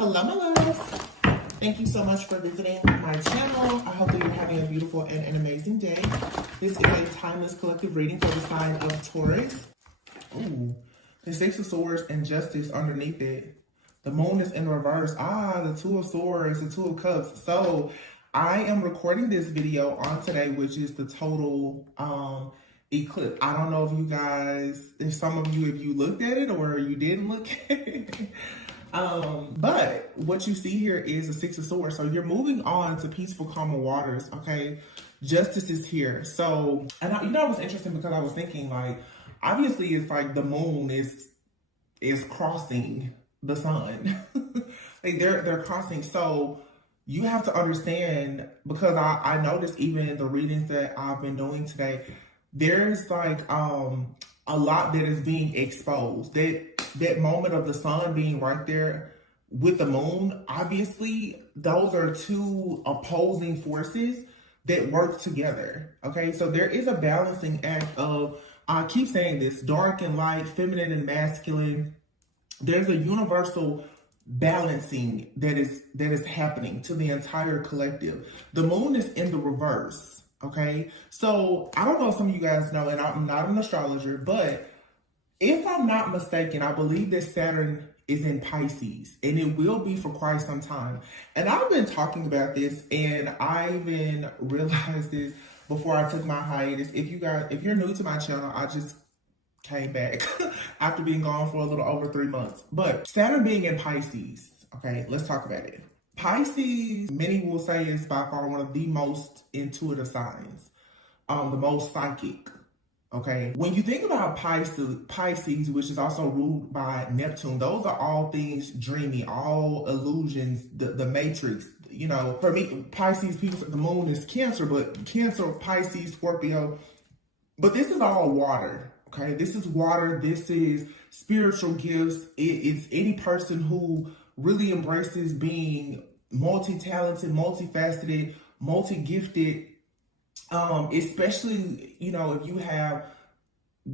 Hello, my loves. Thank you so much for visiting my channel. I hope that you're having a beautiful and an amazing day. This is a timeless collective reading for the sign of Taurus. Ooh, the Six of Swords and Justice underneath it. The moon is in reverse. The Two of Swords, the Two of Cups. So I am recording this video on today, which is the total eclipse. I don't know if you guys, if some of you, if you looked at it or you didn't look at it. But what you see here is a Six of Swords. So you're moving on to peaceful, calmer waters, okay? Justice is here. So, and it was interesting because I was thinking, like, obviously it's like the moon is crossing the sun. Like they're crossing. So you have to understand, because I noticed even in the readings that I've been doing today, there's like a lot that is being exposed. That moment of the sun being right there with the moon, obviously, those are two opposing forces that work together, okay? So there is a balancing act of, I keep saying this, dark and light, feminine and masculine. There's a universal balancing that is happening to the entire collective. The moon is in the reverse, okay? So I don't know if some of you guys know, and I'm not an astrologer, but if I'm not mistaken, I believe that Saturn is in Pisces, and it will be for quite some time. And I've been talking about this, and I even realized this before I took my hiatus. If you're new to my channel, I just came back after being gone for a little over 3 months. But Saturn being in Pisces, okay, let's talk about it. Pisces, many will say, is by far one of the most intuitive signs, the most psychic. Okay, when you think about Pisces, which is also ruled by Neptune, those are all things dreamy, all illusions, the matrix. You know, for me, Pisces, people, the moon is Cancer, but Cancer, Pisces, Scorpio. But this is all water, okay? This is water. This is spiritual gifts. It's any person who really embraces being multi-talented, multifaceted, multi-gifted. Especially, you know, if you have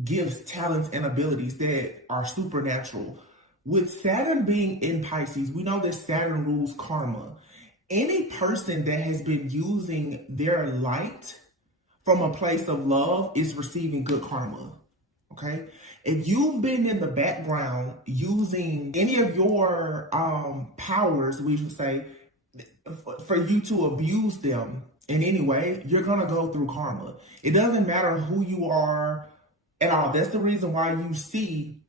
gifts, talents, and abilities that are supernatural. With Saturn being in Pisces, we know that Saturn rules karma. Any person that has been using their light from a place of love is receiving good karma, okay? If you've been in the background using any of your powers, we should say, for you to abuse them in any way, you're going to go through karma. It doesn't matter who you are at all. That's the reason why you see,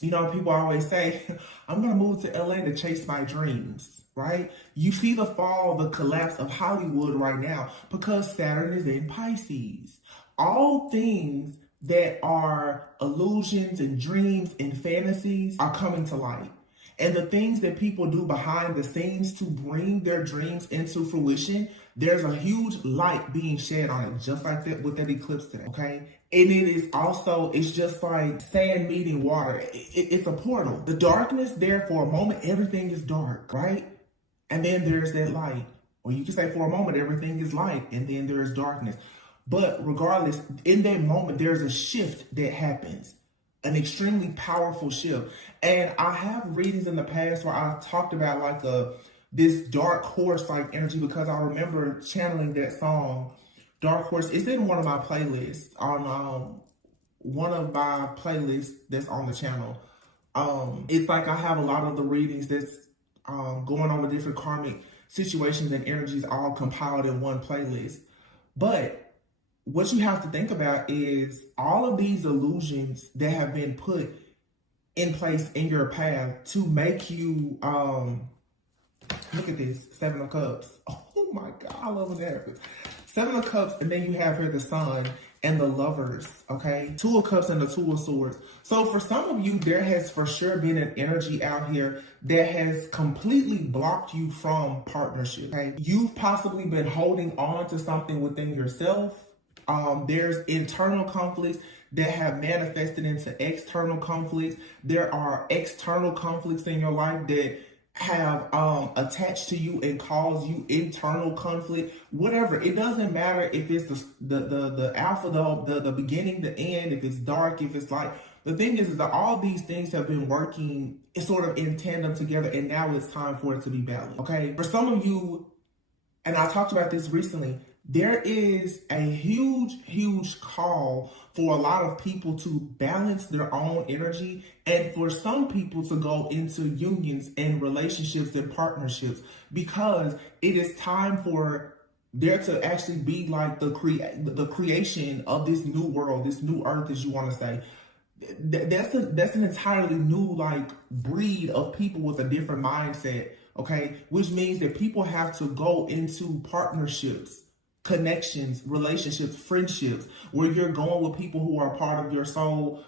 you know, people always say, I'm going to move to LA to chase my dreams, right? You see the fall, the collapse of Hollywood right now because Saturn is in Pisces. All things that are illusions and dreams and fantasies are coming to light. And the things that people do behind the scenes to bring their dreams into fruition, there's a huge light being shed on it, just like that with that eclipse today, okay? And it is also, it's just like sand meeting water. It's a portal. The darkness there for a moment, everything is dark, right? And then there's that light. Or you can say for a moment, everything is light, and then there is darkness. But regardless, in that moment, there's a shift that happens. An extremely powerful shift. And I have readings in the past where I talked about like this dark horse like energy, because I remember channeling that song, Dark Horse. It's in one of my playlists on one of my playlists that's on the channel. It's like I have a lot of the readings that's going over different karmic situations and energies all compiled in one playlist. But what you have to think about is all of these illusions that have been put in place in your path to make you, look at this, Seven of Cups. Oh my God, I love when that happens. Seven of Cups, and then you have here the Sun and the Lovers, okay? Two of Cups and the Two of Swords. So for some of you, there has for sure been an energy out here that has completely blocked you from partnership, okay? You've possibly been holding on to something within yourself. There's internal conflicts that have manifested into external conflicts. There are external conflicts in your life that have attached to you and cause you internal conflict. Whatever, it doesn't matter if it's the alpha, the beginning, the end, if it's dark, if it's light. The thing is that all these things have been working sort of in tandem together, and now it's time for it to be balanced, okay? For some of you, and I talked about this recently, there is a huge call for a lot of people to balance their own energy, and for some people to go into unions and relationships and partnerships, because it is time for there to actually be like the creation of this new world, this new earth, as you want to say. That's an entirely new like breed of people with a different mindset, okay? Which means that people have to go into partnerships, connections, relationships, friendships, where you're going with people who are part of your soul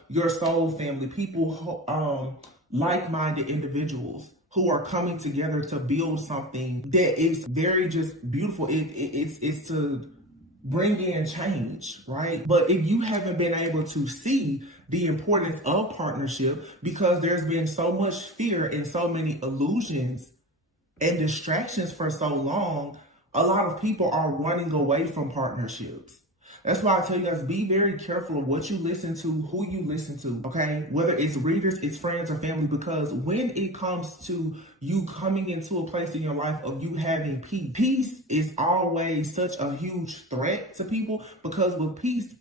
family, people who, like-minded individuals who are coming together to build something that is very just beautiful. It's to bring in change, right? But if you haven't been able to see the importance of partnership, because there's been so much fear and so many illusions and distractions for so long, a lot of people are running away from partnerships. That's why I tell you guys, be very careful of what you listen to, who you listen to, okay? Whether it's readers, it's friends, or family, because when it comes to you coming into a place in your life of you having peace, peace is always such a huge threat to people, because with peace,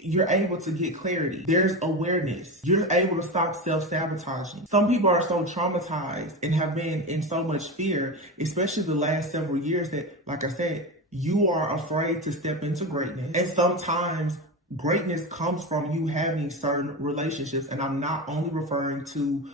you're able to get clarity. There's awareness. You're able to stop self-sabotaging. Some people are so traumatized and have been in so much fear, especially the last several years, that, like I said, you are afraid to step into greatness. And sometimes greatness comes from you having certain relationships. And I'm not only referring to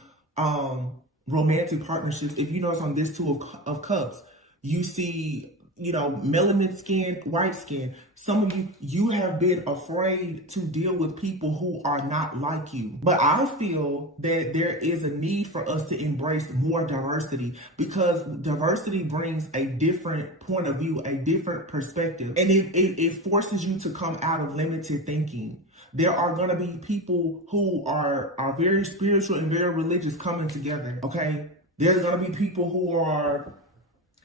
romantic partnerships. If you notice on this Two of Cups, you see, you know, melanin skin, white skin. Some of you have been afraid to deal with people who are not like you. But I feel that there is a need for us to embrace more diversity, because diversity brings a different point of view, a different perspective, and it forces you to come out of limited thinking. There are going to be people who are very spiritual and very religious coming together, okay? There's going to be people who are,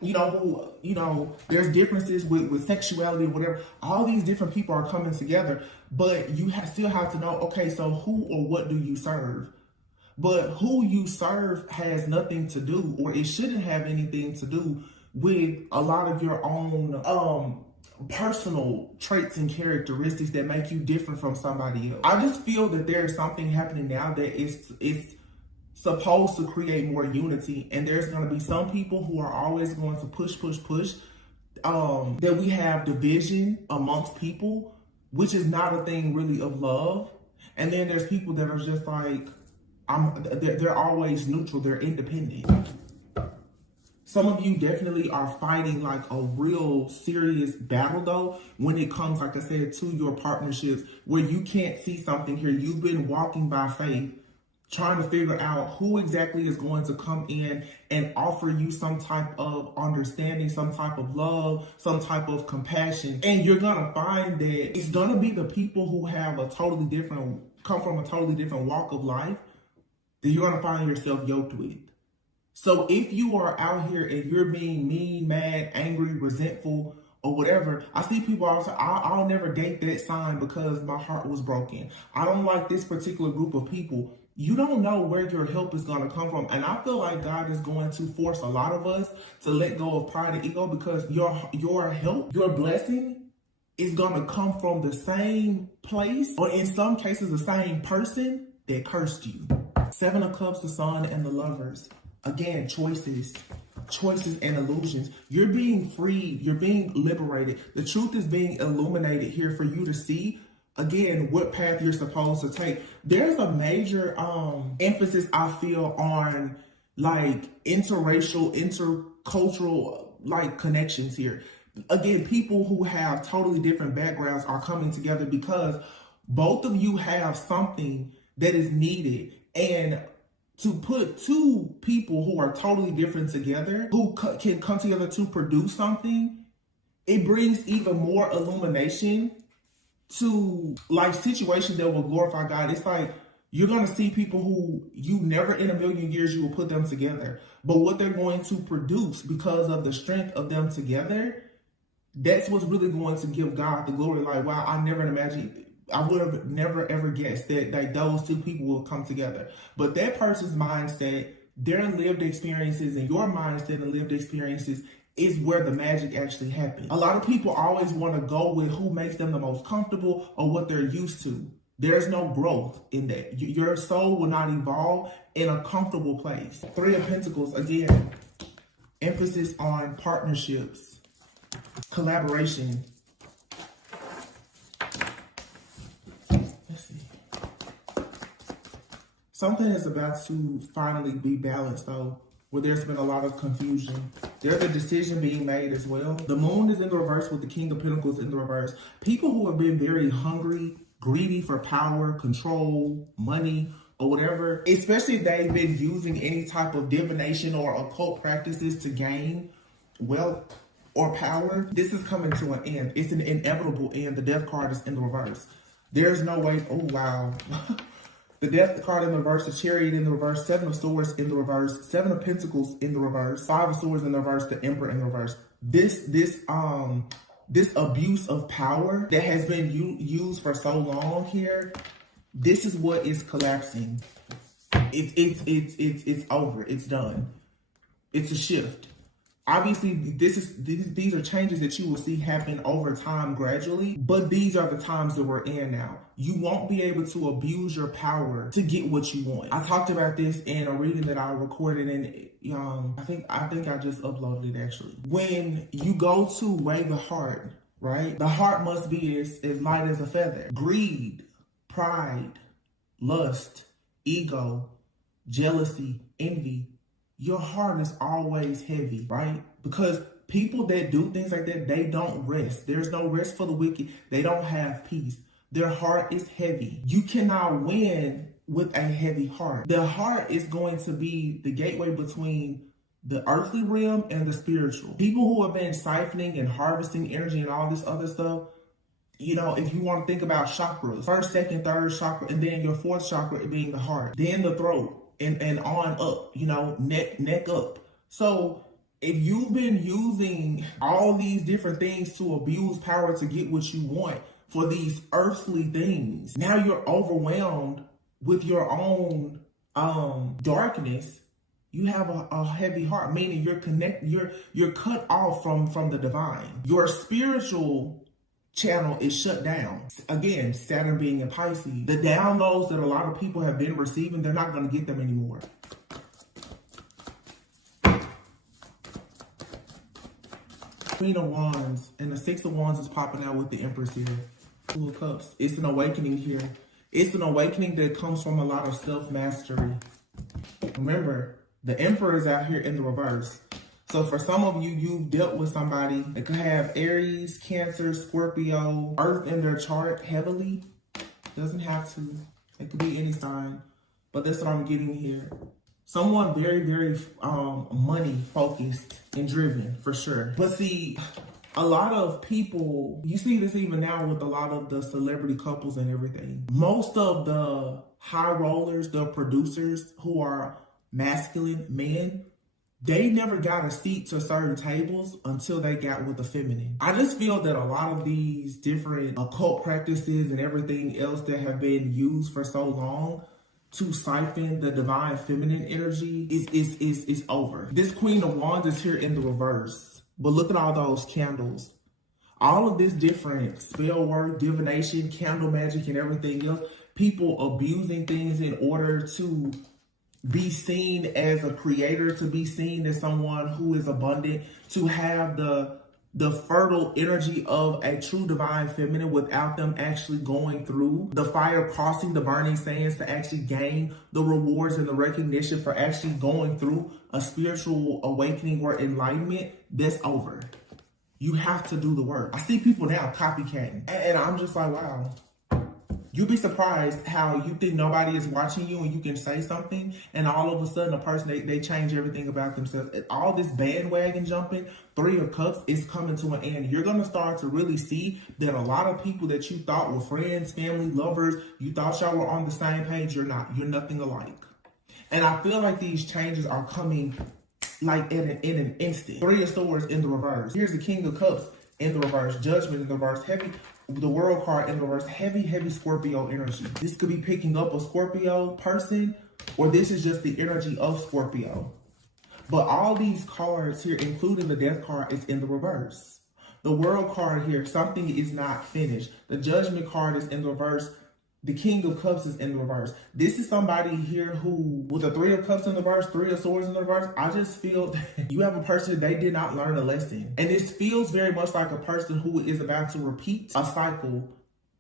there's differences with sexuality or whatever. All these different people are coming together, but you still have to know, okay, so who or what do you serve? But who you serve has nothing to do, or it shouldn't have anything to do with a lot of your own personal traits and characteristics that make you different from somebody else. I just feel that there's something happening now that it's supposed to create more unity, and there's going to be some people who are always going to push that we have division amongst people, which is not a thing really of love. And then there's people that are just like, they're always neutral, they're independent. Some of you definitely are fighting like a real serious battle though, when it comes, like I said, to your partnerships, where you can't see something here. You've been walking by faith, trying to figure out who exactly is going to come in and offer you some type of understanding, some type of love, some type of compassion. And you're going to find that it's going to be the people who have come from a totally different walk of life that you're going to find yourself yoked with. So if you are out here and you're being mean, mad, angry, resentful, or whatever, I see people all say, I'll never date that sign because my heart was broken. I don't like this particular group of people. You don't know where your help is going to come from. And I feel like God is going to force a lot of us to let go of pride and ego, because your help, your blessing is going to come from the same place, or in some cases, the same person that cursed you. Seven of Cups, the Sun, and the Lovers. Again, choices and illusions. You're being freed. You're being liberated. The truth is being illuminated here for you to see, again, what path you're supposed to take. There's a major emphasis, I feel, on like interracial, intercultural like connections here. Again, people who have totally different backgrounds are coming together because both of you have something that is needed. And to put two people who are totally different together, who can come together to produce something, it brings even more illumination to like situations that will glorify God. It's like you're going to see people who you never in a million years you will put them together. But what they're going to produce because of the strength of them together, that's what's really going to give God the glory. Like, wow, I never imagined I would have never ever guessed that those two people will come together. But that person's mindset, their lived experiences, and your mindset and lived experiences is where the magic actually happens. A lot of people always want to go with who makes them the most comfortable or what they're used to. There's no growth in that. Your soul will not evolve in a comfortable place. Three of Pentacles, again, emphasis on partnerships, collaboration. Let's see. Something is about to finally be balanced, though, where there's been a lot of confusion. There's a decision being made as well. The moon is in the reverse with the King of Pentacles in the reverse. People who have been very hungry, greedy for power, control, money, or whatever, especially if they've been using any type of divination or occult practices to gain wealth or power, this is coming to an end. It's an inevitable end. The Death card is in the reverse. There's no way. Oh, wow. The Death card in the reverse, the Chariot in the reverse, Seven of Swords in the reverse, Seven of Pentacles in the reverse, Five of Swords in the reverse, the Emperor in the reverse. This abuse of power that has been used for so long here, this is what is collapsing. It's over. It's done. It's a shift. Obviously, these are changes that you will see happen over time gradually, but these are the times that we're in now. You won't be able to abuse your power to get what you want. I talked about this in a reading that I recorded, and I think I just uploaded it actually. When you go to weigh the heart, right? The heart must be as light as a feather. Greed, pride, lust, ego, jealousy, envy. Your heart is always heavy, right? Because people that do things like that, they don't rest. There's no rest for the wicked. They don't have peace. Their heart is heavy. You cannot win with a heavy heart. The heart is going to be the gateway between the earthly realm and the spiritual. People who have been siphoning and harvesting energy and all this other stuff, you know, if you want to think about chakras, first, second, third chakra, and then your fourth chakra being the heart, then the throat, and on up, you know, neck up. So if you've been using all these different things to abuse power to get what you want for these earthly things, now you're overwhelmed with your own darkness. You have a heavy heart, meaning you're cut off from the divine. Your spiritual channel is shut down. Again, Saturn being in Pisces, the downloads that a lot of people have been receiving, they're not going to get them anymore. Queen of Wands and the Six of Wands is popping out with the Empress here. Two of Cups. It's an awakening here. It's an awakening that comes from a lot of self-mastery. Remember, the Emperor is out here in the reverse. So for some of you, you've dealt with somebody that could have Aries, Cancer, Scorpio, Earth in their chart heavily. Doesn't have to. It could be any sign. But that's what I'm getting here. Someone very, very money focused and driven, for sure. But see, a lot of people, you see this even now with a lot of the celebrity couples and everything. Most of the high rollers, the producers who are masculine men, they never got a seat to certain tables until they got with the feminine. I just feel that a lot of these different occult practices and everything else that have been used for so long to siphon the divine feminine energy is over. This Queen of Wands is here in the reverse. But look at all those candles. All of this different spell work, divination, candle magic, and everything else. People abusing things in order to be seen as a creator, to be seen as someone who is abundant, to have the fertile energy of a true divine feminine without them actually going through the fire, crossing the burning sands to actually gain the rewards and the recognition for actually going through a spiritual awakening or enlightenment. That's over. You have to do the work. I see people now copycatting, and I'm just like, wow. You'd be surprised how you think nobody is watching you and you can say something and all of a sudden a person, they change everything about themselves. All this bandwagon jumping, Three of Cups is coming to an end. You're going to start to really see that a lot of people that you thought were friends, family, lovers, you thought y'all were on the same page. You're not. You're nothing alike. And I feel like these changes are coming like in an instant. Three of Swords in the reverse. Here's the King of Cups in the reverse. Judgment in the reverse. Heavy. the world card in the reverse, heavy Scorpio energy. This could be picking up a Scorpio person, or this is just the energy of Scorpio. But all these cards here, including the death card, is in the reverse. The world card here, something is not finished. The judgment card is in the reverse. The King of Cups is in the reverse. This is somebody here who, with the Three of Cups in the reverse, Three of Swords in the reverse, I just feel that you have a person, they did not learn a lesson. And this feels very much like a person who is about to repeat a cycle,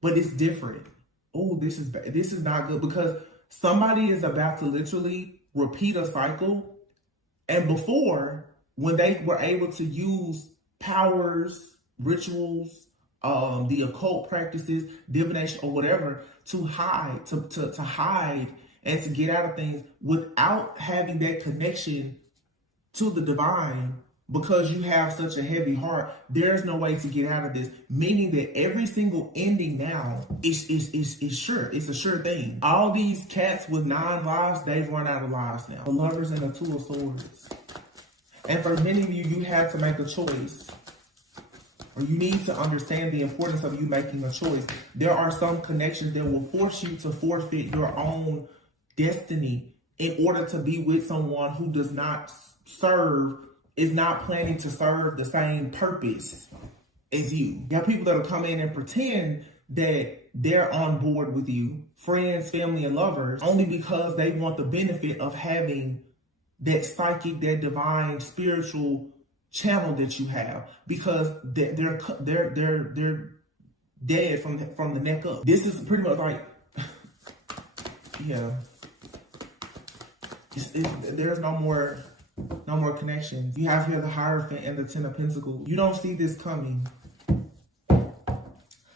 but it's different. Oh, this is not good, because somebody is about to literally repeat a cycle. And before, when they were able to use powers, rituals, the occult practices, divination, or whatever, to hide, to hide and to get out of things without having that connection to the divine, because you have such a heavy heart, there's no way to get out of this. Meaning that every single ending now is sure. It's a sure thing. All these cats with 9 lives, they've run out of lives now. The Lovers and the Two of Swords. And for many of you, you have to make a choice. Or you need to understand the importance of you making a choice. There are some connections that will force you to forfeit your own destiny in order to be with someone who does not serve, is not planning to serve the same purpose as you. You have people that will come in and pretend that they're on board with you, friends, family, and lovers, only because they want the benefit of having that psychic, that divine, spiritual channel that you have, because they're dead from the neck up. This is pretty much like, yeah, there's no more connections. You have here the Hierophant and the Ten of Pentacles. You don't see this coming.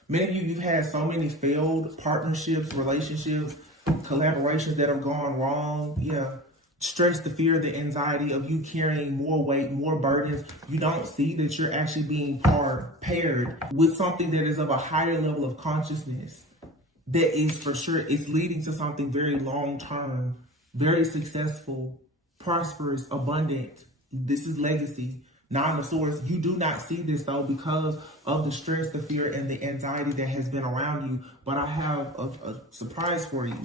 Many of you've had so many failed partnerships, relationships, collaborations that have gone wrong. Yeah. Stress, the fear, the anxiety of you carrying more weight, more burdens. You don't see that you're actually being paired with something that is of a higher level of consciousness. That is for sure, it's leading to something very long-term, very successful, prosperous, abundant. This is legacy. Nine of Swords. You do not see this though because of the stress, the fear, and the anxiety that has been around you. But I have a surprise for you.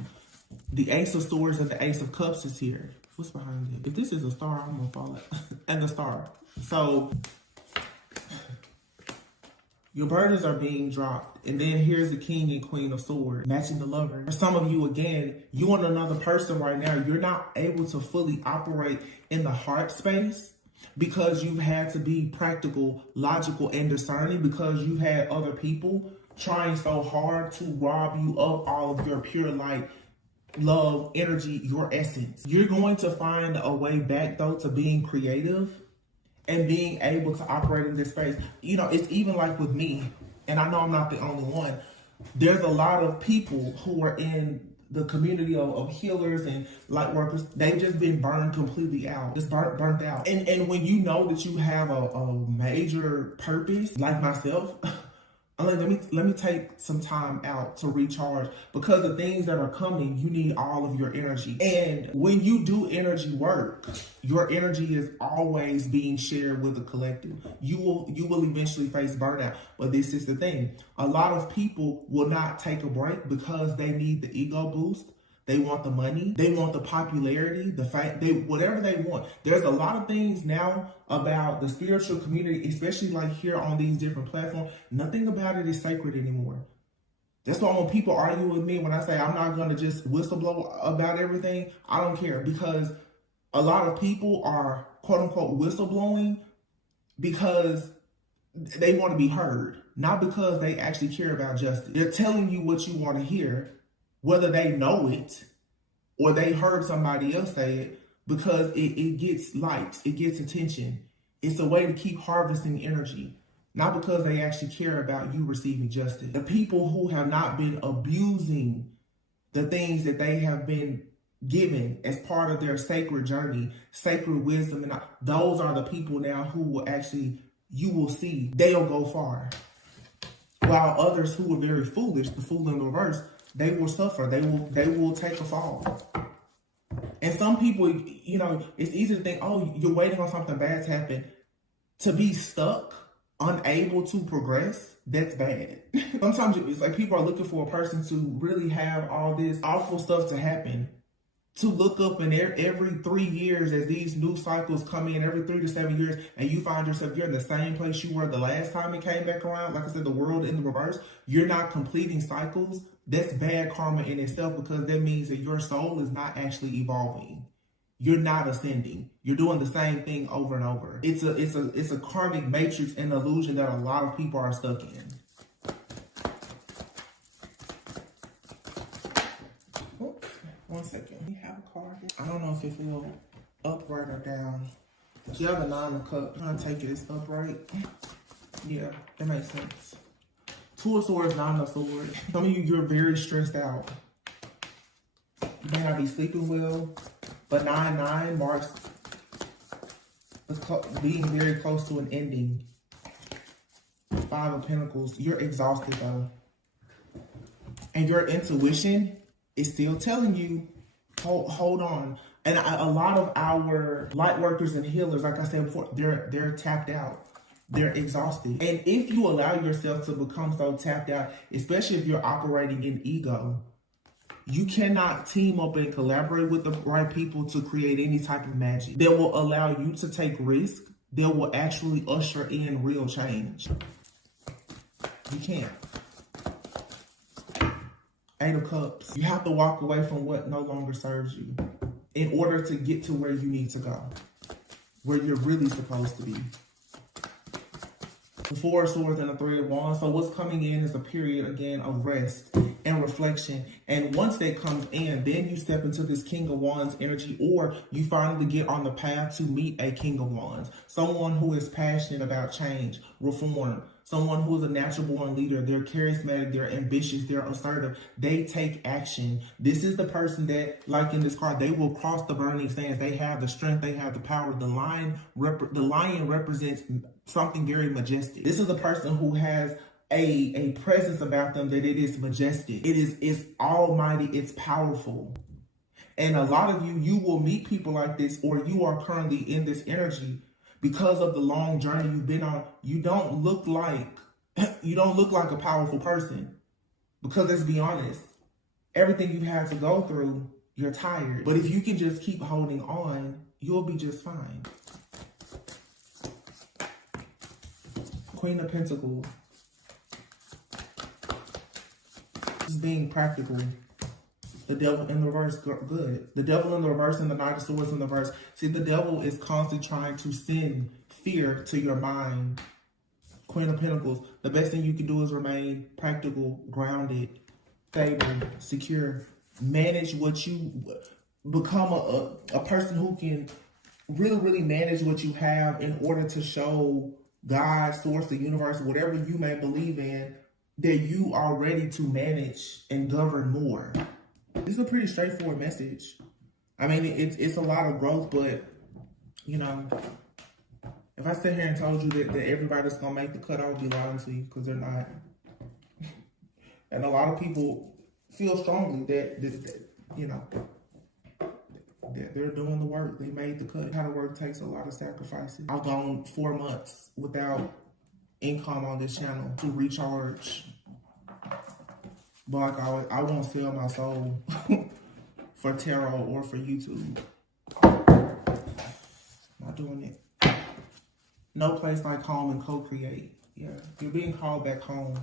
The Ace of Swords and the Ace of Cups is here. What's behind it? If this is a star, I'm gonna follow it. And the star. So your burdens are being dropped. And then here's the King and Queen of Swords, matching the Lover. For some of you, again, you and another person right now, you're not able to fully operate in the heart space because you've had to be practical, logical, and discerning, because you've had other people trying so hard to rob you of all of your pure light, love, energy, your essence. You're going to find a way back though to being creative and being able to operate in this space. You know, it's even like with me, and I know I'm not the only one. There's a lot of people who are in the community of healers and light workers. They've just been burned completely out, just burnt out. And when you know that you have a major purpose, like myself, I'm like, let me take some time out to recharge, because the things that are coming, you need all of your energy. And when you do energy work, your energy is always being shared with the collective. You will eventually face burnout. But this is the thing. A lot of people will not take a break because they need the ego boost. They want the money. They want the popularity, the fact, whatever they want. There's a lot of things now about the spiritual community, especially like here on these different platforms. Nothing about it is sacred anymore. That's why when people argue with me, when I say I'm not going to just whistleblow about everything, I don't care, because a lot of people are quote unquote whistleblowing because they want to be heard, not because they actually care about justice. They're telling you what you want to hear, whether they know it or they heard somebody else say it, because it gets likes, it gets attention. It's a way to keep harvesting energy, not because they actually care about you receiving justice. The people who have not been abusing the things that they have been given as part of their sacred journey, sacred wisdom, and those are the people now who will actually, you will see, they'll go far. While others who were very foolish, the fool in the reverse, they will suffer. They will take a fall. And some people, you know, it's easy to think, oh, you're waiting on something bad to happen. To be stuck unable to progress, that's bad. Sometimes it's like people are looking for a person to really have all this awful stuff to happen, to look up and every 3 years as these new cycles come in, every 3 to 7 years, and you find yourself, you're in the same place you were the last time it came back around. Like I said, the world in the reverse, you're not completing cycles. That's bad karma in itself, because that means that your soul is not actually evolving. You're not ascending. You're doing the same thing over and over. It's a karmic matrix and illusion that a lot of people are stuck in. Oops, 1 second. We have a card. I don't know if it will upright or down. You have a 9 of cups. I'm gonna take it as upright. Yeah, that makes sense. 2 of swords, 9 of swords. Some of you, you're very stressed out. You may not be sleeping well. But 9-9 marks being very close to an ending. 5 of Pentacles. You're exhausted though. And your intuition is still telling you, hold on. And a lot of our light workers and healers, like I said before, they're tapped out. They're exhausted. And if you allow yourself to become so tapped out, especially if you're operating in ego, you cannot team up and collaborate with the right people to create any type of magic that will allow you to take risk, that will actually usher in real change. You can't. 8 of Cups. You have to walk away from what no longer serves you in order to get to where you need to go, where you're really supposed to be. The 4 of Swords and the 3 of Wands. So what's coming in is a period, again, of rest and reflection. And once that comes in, then you step into this King of Wands energy, or you finally get on the path to meet a King of Wands. Someone who is passionate about change, reform. Someone who is a natural born leader. They're charismatic, they're ambitious, they're assertive. They take action. This is the person that, like in this card, they will cross the burning sands. They have the strength, they have the power. The lion represents something very majestic. This is a person who has a presence about them that it is majestic. It's almighty, it's powerful. And a lot of you will meet people like this, or you are currently in this energy because of the long journey you've been on. You don't look like a powerful person, because let's be honest, everything you've had to go through, you're tired. But if you can just keep holding on, you'll be just fine. Queen of Pentacles. This is being practical. The Devil in the reverse, good. The Devil in the reverse and the Knight of Swords in the reverse. See, the devil is constantly trying to send fear to your mind. Queen of Pentacles. The best thing you can do is remain practical, grounded, stable, secure. Manage what you become a person who can really manage what you have in order to show God, source, the universe, whatever you may believe in, that you are ready to manage and govern more. This is a pretty straightforward message. I mean, it's a lot of growth, but, you know, if I sit here and told you that everybody's going to make the cut, I would be lying to you, because they're not. And a lot of people feel strongly that you know, that they're doing the work. They made the cut. That kind of work takes a lot of sacrifices. I've gone 4 months without income on this channel to recharge. But like I won't sell my soul for tarot or for YouTube. Not doing it. No place like home and co-create. Yeah, you're being called back home.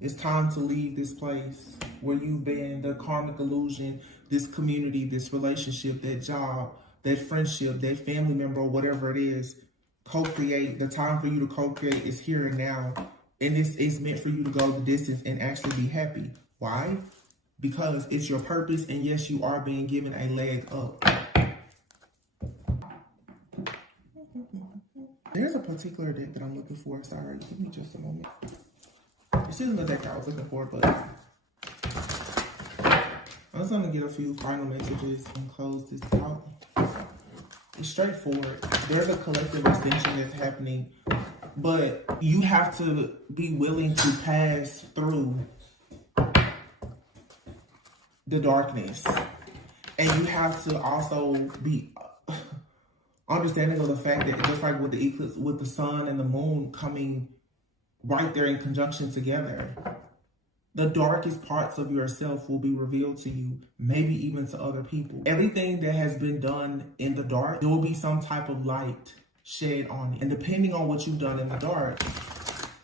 It's time to leave this place where you've been, the karmic illusion, this community, this relationship, that job, that friendship, that family member, or whatever it is. Co-create. The time for you to co-create is here and now. And this is meant for you to go the distance and actually be happy. Why? Because it's your purpose, and yes, you are being given a leg up. There's a particular deck that I'm looking for. Sorry, give me just a moment. This isn't the deck I was looking for, but I'm just going to get a few final messages and close this out. It's straightforward. There's a collective ascension that's happening, but you have to be willing to pass through the darkness. And you have to also be understanding of the fact that just like with the eclipse, with the sun and the moon coming right there in conjunction together, the darkest parts of yourself will be revealed to you, maybe even to other people. Everything that has been done in the dark, there will be some type of light shed on it. And depending on what you've done in the dark,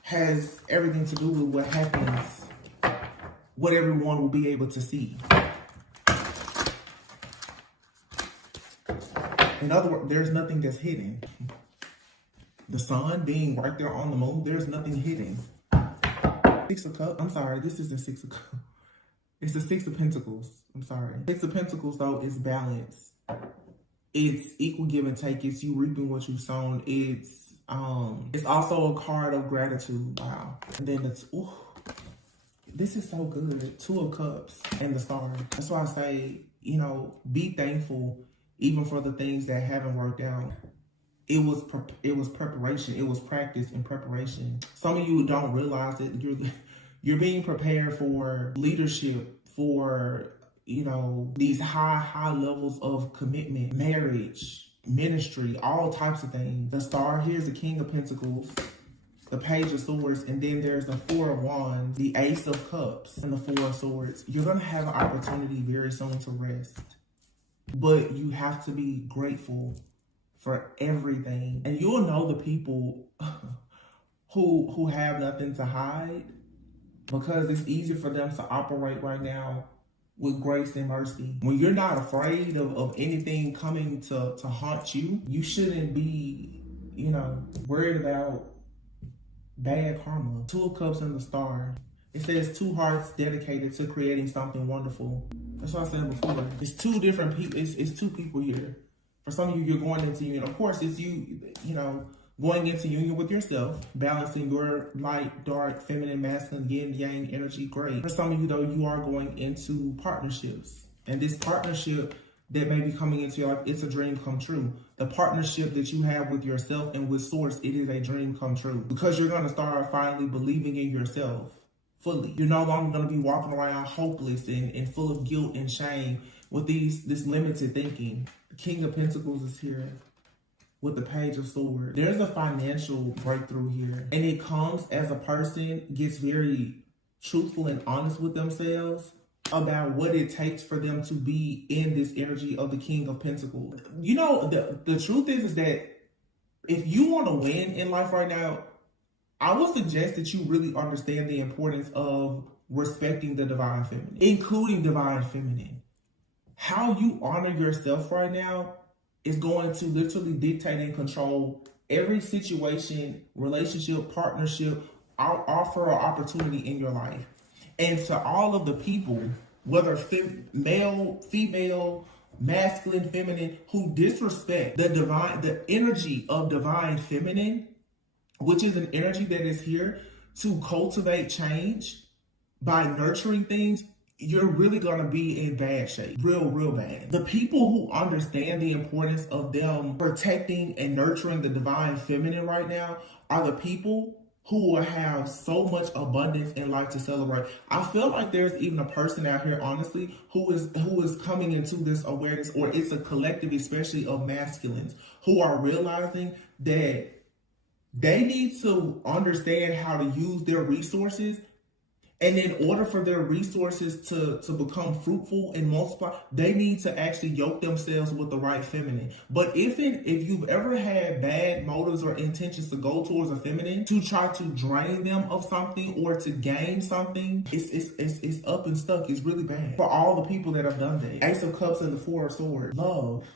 has everything to do with what happens, what everyone will be able to see. In other words, there's nothing that's hidden. The sun being right there on the moon, there's nothing hidden. Six of Cups. I'm sorry, this isn't Six of Cups. It's the Six of Pentacles. I'm sorry. Six of Pentacles, though, is balance. It's equal give and take. It's you reaping what you've sown. It's also a card of gratitude. Wow. And then it's, ooh, this is so good. Two of Cups and the Star. That's why I say, you know, be thankful even for the things that haven't worked out. It was preparation. It was practice and preparation. Some of you don't realize that you're being prepared for leadership, for, you know, these high levels of commitment, marriage, ministry, all types of things. The Star, here's the King of Pentacles, the Page of Swords, and then there's the Four of Wands, the Ace of Cups, and the Four of Swords. You're going to have an opportunity very soon to rest, but you have to be grateful for everything. And you'll know the people who have nothing to hide, because it's easy for them to operate right now with grace and mercy. When you're not afraid of anything coming to haunt you, you shouldn't be, you know, worried about bad karma. Two of Cups and the Star. It says two hearts dedicated to creating something wonderful. That's what I said before. It's two different people. It's two people here. For some of you, you're going into union. Of course, it's you know, going into union with yourself, balancing your light, dark, feminine, masculine, yin, yang energy. Great. For some of you, though, you are going into partnerships. And this partnership that may be coming into your life, it's a dream come true. The partnership that you have with yourself and with Source, it is a dream come true. Because you're going to start finally believing in yourself fully. You're no longer going to be walking around hopeless and full of guilt and shame with this limited thinking. The King of Pentacles is here with the Page of Swords. There's a financial breakthrough here. And it comes as a person gets very truthful and honest with themselves about what it takes for them to be in this energy of the King of Pentacles. You know, the truth is that if you want to win in life right now, I would suggest that you really understand the importance of respecting the divine feminine, including divine feminine. How you honor yourself right now is going to literally dictate and control every situation, relationship, partnership, offer or opportunity in your life. And to all of the people, whether male, female, masculine, feminine, who disrespect the energy of divine feminine, which is an energy that is here to cultivate change by nurturing things, you're really going to be in bad shape. Real bad. The people who understand the importance of them protecting and nurturing the divine feminine right now are the people who will have so much abundance in life to celebrate. I feel like there's even a person out here, honestly, who is coming into this awareness, or it's a collective, especially of masculines, who are realizing that they need to understand how to use their resources. And in order for their resources to become fruitful and multiply, they need to actually yoke themselves with the right feminine. But if you've ever had bad motives or intentions to go towards a feminine, to try to drain them of something or to gain something, it's up and stuck. It's really bad. For all the people that have done that. Ace of Cups and the Four of Swords. Love,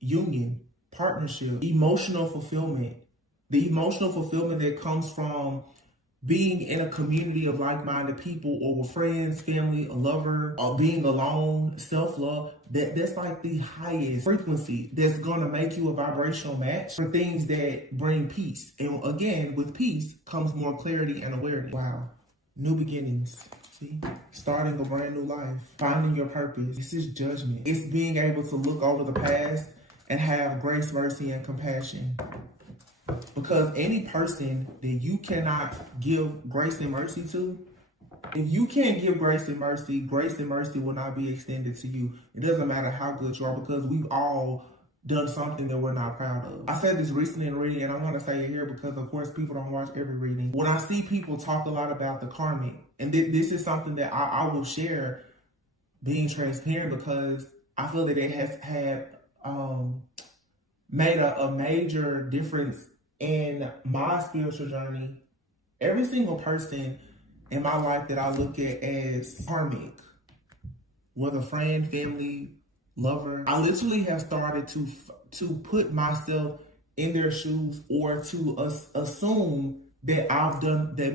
union, partnership, emotional fulfillment. The emotional fulfillment that comes from being in a community of like-minded people, or with friends, family, a lover, or being alone, self-love, that's like the highest frequency that's going to make you a vibrational match for things that bring peace. And again, with peace comes more clarity and awareness. Wow. New beginnings. See? Starting a brand new life. Finding your purpose. This is judgment. It's being able to look over the past and have grace, mercy, and compassion. Because any person that you cannot give grace and mercy to, if you can't give grace and mercy will not be extended to you. It doesn't matter how good you are, because we've all done something that we're not proud of. I said this recently in reading, and I want to say it here because, of course, people don't watch every reading. When I see people talk a lot about the karmic, and this is something that I will share, being transparent, because I feel that it has had made a major difference in my spiritual journey. Every single person in my life that I look at as karmic, whether friend, family, lover, I literally have started to put myself in their shoes, or to assume that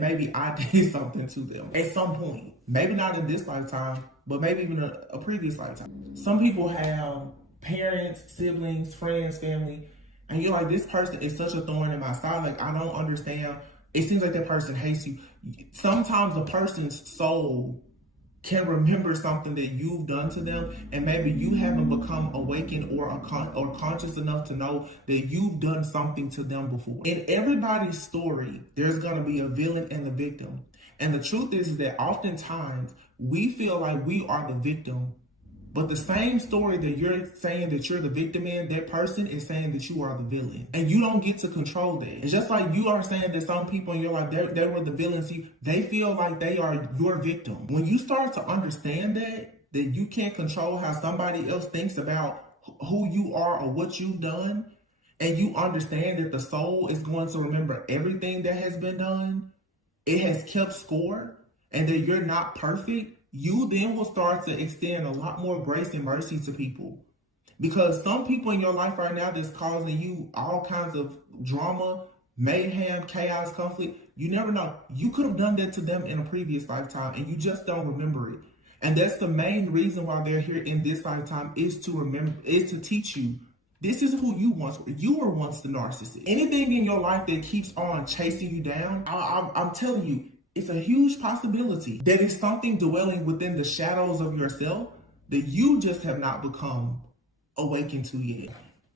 maybe I did something to them at some point. Maybe not in this lifetime, but maybe even a previous lifetime. Some people have parents, siblings, friends, family, and you're like, this person is such a thorn in my side. Like, I don't understand. It seems like that person hates you. Sometimes a person's soul can remember something that you've done to them, and maybe you haven't become awakened or conscious enough to know that you've done something to them before. In everybody's story, there's going to be a villain and the victim. And the truth is that oftentimes we feel like we are the victim, but the same story that you're saying that you're the victim in, that person is saying that you are the villain. And you don't get to control that. It's just like you are saying that some people in your life, they were the villains. They feel like they are your victim. When you start to understand that you can't control how somebody else thinks about who you are or what you've done, and you understand that the soul is going to remember everything that has been done, it has kept score, and that you're not perfect, you then will start to extend a lot more grace and mercy to people. Because some people in your life right now that's causing you all kinds of drama, mayhem, chaos, conflict, you never know. You could have done that to them in a previous lifetime, and you just don't remember it. And that's the main reason why they're here in this lifetime, is to teach you. This is who you once were. You were once the narcissist. Anything in your life that keeps on chasing you down, I'm telling you, it's a huge possibility that it's something dwelling within the shadows of yourself that you just have not become awakened to yet.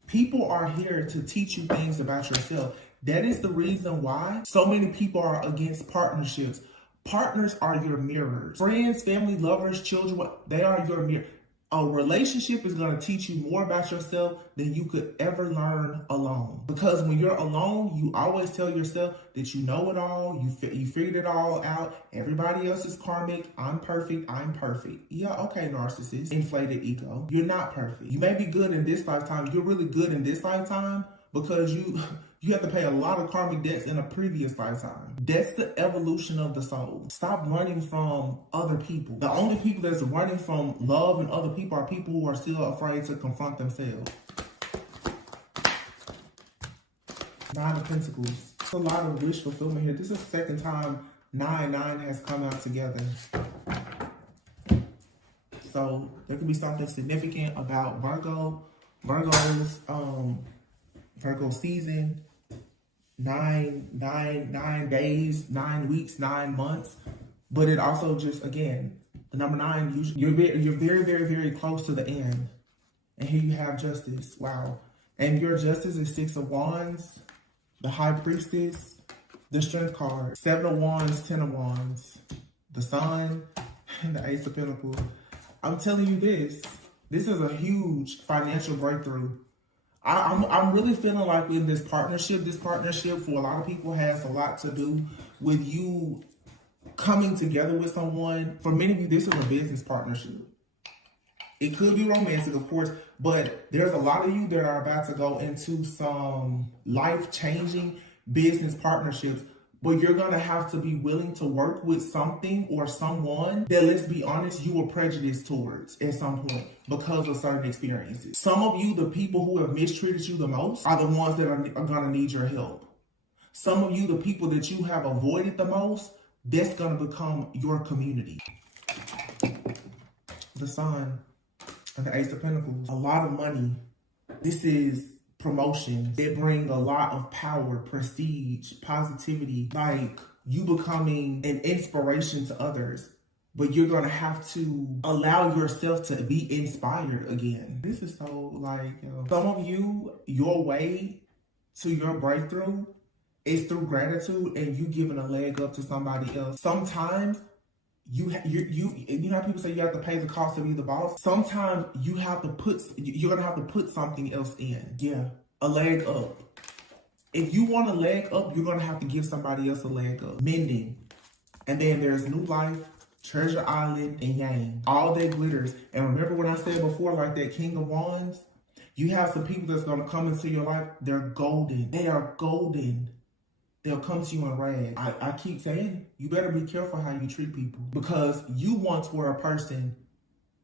People are here to teach you things about yourself. That is the reason why so many people are against partnerships. Partners are your mirrors. Friends, family, lovers, children, they are your mirror. A relationship is going to teach you more about yourself than you could ever learn alone. Because when you're alone, you always tell yourself that you know it all, you figured it all out. Everybody else is karmic. I'm perfect. I'm perfect. Yeah, okay, narcissist. Inflated ego. You're not perfect. You may be good in this lifetime. You're really good in this lifetime because you have to pay a lot of karmic debts in a previous lifetime. That's the evolution of the soul. Stop running from other people. The only people that's running from love and other people are people who are still afraid to confront themselves. Nine of Pentacles. It's a lot of wish fulfillment here. This is the second time 9 has come out together. So there could be something significant about Virgo. Virgo season. 9 days, 9 weeks, 9 months. But it also just, again, the number 9, you're very, very, very close to the end. And here you have Justice. Wow. And your Justice is 6 of Wands, the High Priestess, the Strength card, 7 of Wands, 10 of Wands, the Sun, and the Ace of Pentacles. I'm telling you this is a huge financial breakthrough. I'm really feeling like in this partnership for a lot of people has a lot to do with you coming together with someone. For many of you, this is a business partnership. It could be romantic, of course, but there's a lot of you that are about to go into some life-changing business partnerships. But you're going to have to be willing to work with something or someone that, let's be honest, you were prejudiced towards at some point because of certain experiences. Some of you, the people who have mistreated you the most, are the ones that are going to need your help. Some of you, the people that you have avoided the most, that's going to become your community. The Sun and the Ace of Pentacles. A lot of money. This is promotions that bring a lot of power, prestige, positivity, like you becoming an inspiration to others. But you're going to have to allow yourself to be inspired again. This is so like, some of you, your way to your breakthrough is through gratitude and you giving a leg up to somebody else. Sometimes you know how people say you have to pay the cost to be the boss? Sometimes you're gonna have to put something else in. Yeah, a leg up. If you want a leg up, you're gonna have to give somebody else a leg up. Mending. And then there's New Life, Treasure Island, and Yang. All that glitters. And remember what I said before, like that King of Wands? You have some people that's gonna come into your life, they're golden. They are golden. They'll come to you in rags. I keep saying, you better be careful how you treat people. Because you once were a person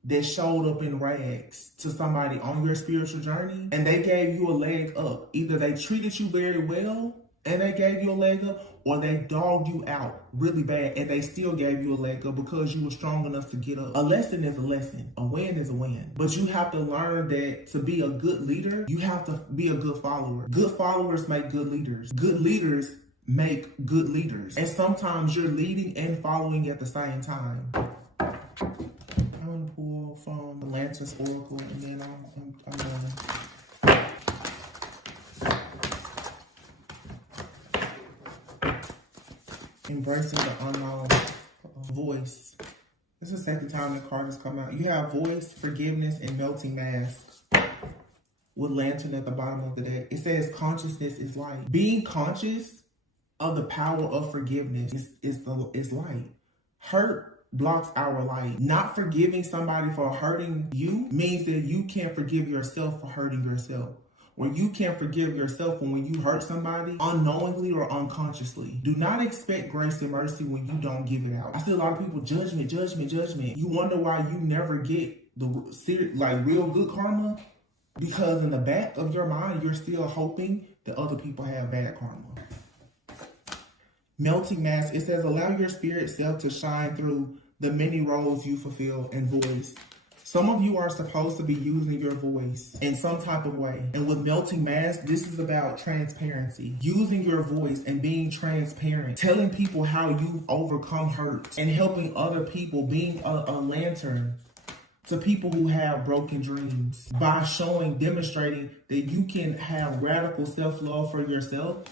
that showed up in rags to somebody on your spiritual journey, and they gave you a leg up. Either they treated you very well and they gave you a leg up, or they dogged you out really bad and they still gave you a leg up because you were strong enough to get up. A lesson is a lesson. A win is a win. But you have to learn that to be a good leader, you have to be a good follower. Good followers make good leaders. Good leaders make good leaders. And sometimes you're leading and following at the same time. I'm gonna pull from Atlantis Oracle, and then I'm done. Embracing the unknown. Voice. This is the second time the card has come out. You have voice, forgiveness, and melting mass with lantern at the bottom of the deck. It says consciousness is light. Being conscious of the power of forgiveness is light. Hurt blocks our light. Not forgiving somebody for hurting you means that you can't forgive yourself for hurting yourself. Where you can't forgive yourself when you hurt somebody unknowingly or unconsciously. Do not expect grace and mercy when you don't give it out. I see a lot of people, judgment, judgment, judgment. You wonder why you never get the real good karma? Because in the back of your mind, you're still hoping that other people have bad karma. Melting mass, it says, allow your spirit self to shine through the many roles you fulfill and voice. Some of you are supposed to be using your voice in some type of way. And with melting mass, this is about transparency. Using your voice and being transparent. Telling people how you've overcome hurt. And helping other people, being a lantern to people who have broken dreams. By demonstrating that you can have radical self-love for yourself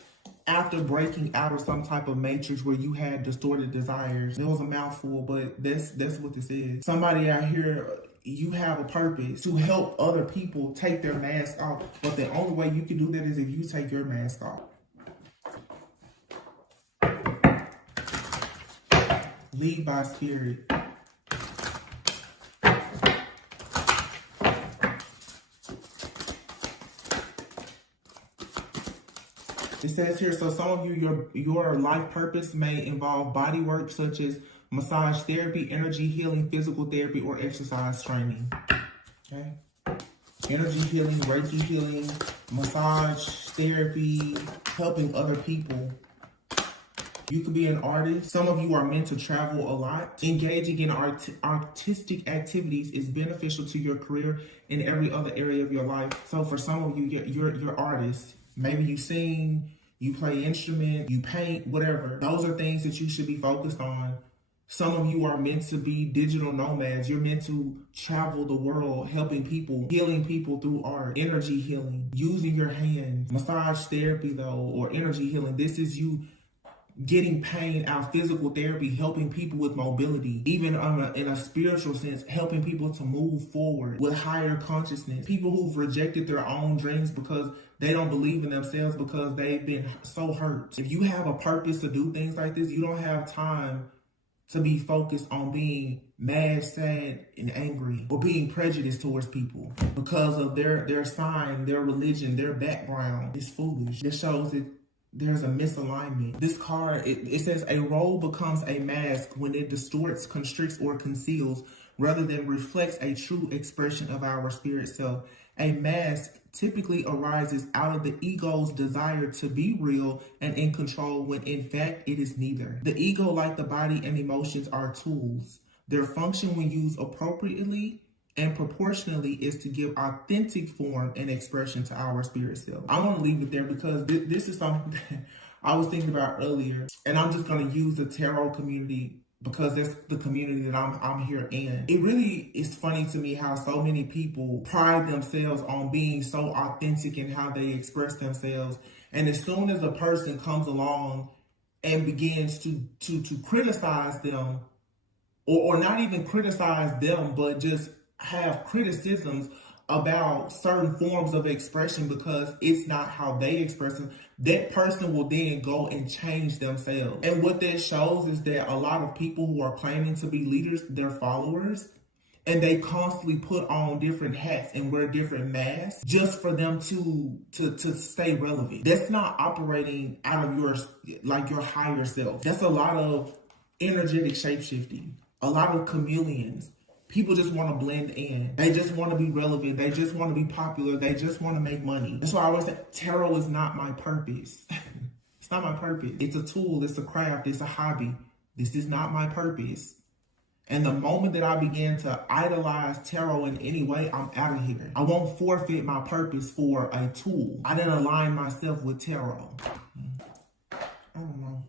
after breaking out of some type of matrix where you had distorted desires. It was a mouthful, but that's what this is. Somebody out here, you have a purpose to help other people take their mask off. But the only way you can do that is if you take your mask off. Lead by spirit. It says here, so some of you, your life purpose may involve body work such as massage therapy, energy healing, physical therapy, or exercise training. Okay? Energy healing, Reiki healing, massage therapy, helping other people. You could be an artist. Some of you are meant to travel a lot. Engaging in artistic activities is beneficial to your career in every other area of your life. So for some of you, you're artists. Maybe you sing, you play instrument, you paint, whatever. Those are things that you should be focused on. Some of you are meant to be digital nomads. You're meant to travel the world, helping people, healing people through art, energy healing, using your hands. Massage therapy, though, or energy healing. This is you getting pain out, physical therapy, helping people with mobility, even in a spiritual sense, helping people to move forward with higher consciousness. People who've rejected their own dreams because they don't believe in themselves because they've been so hurt. If you have a purpose to do things like this, you don't have time to be focused on being mad, sad, and angry, or being prejudiced towards people because of their sign, their religion, their background. It's foolish. This shows that there's a misalignment. This card, it says a role becomes a mask when it distorts, constricts, or conceals rather than reflects a true expression of our spirit self. A mask typically arises out of the ego's desire to be real and in control when in fact it is neither. The ego, like the body and emotions, are tools. Their function when used appropriately and proportionally is to give authentic form and expression to our spirit self. I want to leave it there because this is something that I was thinking about earlier, and I'm just going to use the tarot community because that's the community that I'm here in. It really is funny to me how so many people pride themselves on being so authentic in how they express themselves, and as soon as a person comes along and begins to criticize them or not even criticize them, but just have criticisms about certain forms of expression because it's not how they express it, that person will then go and change themselves. And what that shows is that a lot of people who are claiming to be leaders, they're followers, and they constantly put on different hats and wear different masks just for them to stay relevant. That's not operating out of your higher self. That's a lot of energetic shapeshifting, a lot of chameleons. People just want to blend in. They just want to be relevant. They just want to be popular. They just want to make money. That's why I always say tarot is not my purpose. It's not my purpose. It's a tool. It's a craft. It's a hobby. This is not my purpose. And the moment that I begin to idolize tarot in any way, I'm out of here. I won't forfeit my purpose for a tool. I didn't align myself with tarot. I don't know.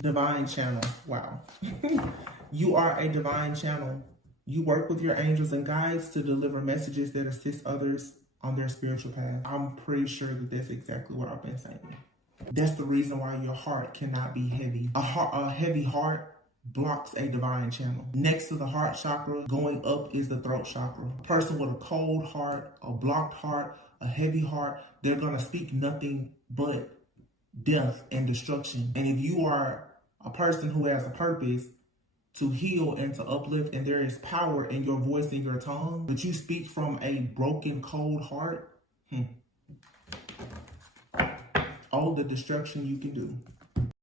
Divine channel. Wow. You are a divine channel. You work with your angels and guides to deliver messages that assist others on their spiritual path. I'm pretty sure that that's exactly what I've been saying. That's the reason why your heart cannot be heavy. A heavy heart blocks a divine channel. Next to the heart chakra, going up is the throat chakra. A person with a cold heart, a blocked heart, a heavy heart, they're going to speak nothing but death and destruction. And if you are a person who has a purpose to heal and to uplift, and there is power in your voice and your tongue, but you speak from a broken, cold heart, all the destruction you can do.